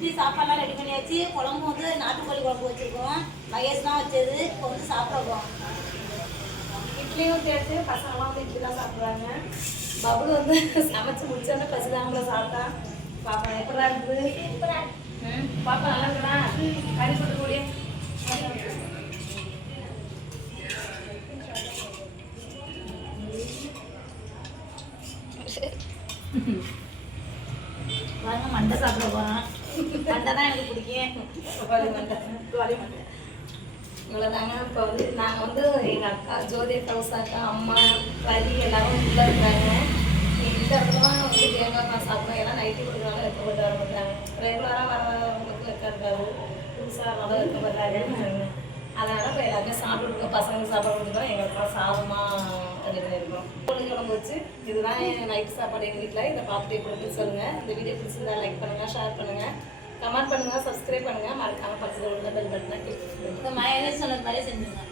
இட்லி சாப்பாடுலாம் ரெடி பண்ணியாச்சு. குழம்பு வந்து நாட்டுக்கோழி குழம்பு வச்சுருக்கோம். மகேஷ் தான் வச்சது. இப்போ வந்து சாப்பிட போகிறோம் இட்லியும் தேர்த்து பசங்களாம் வந்து இட்லி தான் சாப்பிடுவாங்க பபுள் வந்து சமைச்சு முடிச்சோன்னே பசிதாங்கள சாப்பிட்டா பாப்பா எப்படா இருக்குது? பாப்பா நல்லா இருக்குடா. கறி போட்டு கூடிய வாங்க மண்டை சாப்பிட போகிறோம் மண்டை தான் எனக்கு பிடிக்கும். இவ்வளோதாங்க இப்போ வந்து நாங்கள் வந்து எங்கள் அக்கா ஜோதி உஷா அக்கா அம்மா ரவி எல்லாரும் உள்ளே இருக்காங்க. இந்த இடத்துல வந்து தேங்காய் பால் சாப்பிடுவோம் எல்லாம் நைட்டு கொடுக்குறனால இருக்க போட்டு வர மாட்டாங்க. ரெகுலராக வரவங்களுக்கு இருக்க இருக்காது புதுசாக வர இருக்க மாட்டாங்க அதனால் இப்போ எல்லாருமே சாப்பிட்டு பசங்களுக்கு சாப்பாடு கொடுத்துட்டோம் எங்களுக்குலாம் சாதமாக குழம்பு வச்சு. இதுதான் என் நைட்டு சாப்பாடு எங்கள் வீட்டில் இதை பார்த்துட்டு எப்படி சொல்லுங்கள் இந்த வீடியோ பிடிச்சிருந்தா லைக் பண்ணுங்கள் ஷேர் பண்ணுங்கள் கமெண்ட் பண்ணுங்கள் சப்ஸ்கிரைப் பண்ணுங்கள் மறக்காமல் பக்கத்தில் உள்ள பெல் பட்டனை கிளிக் பண்ணுங்கள் இந்த சொன்னது மாதிரி செஞ்சுருங்க.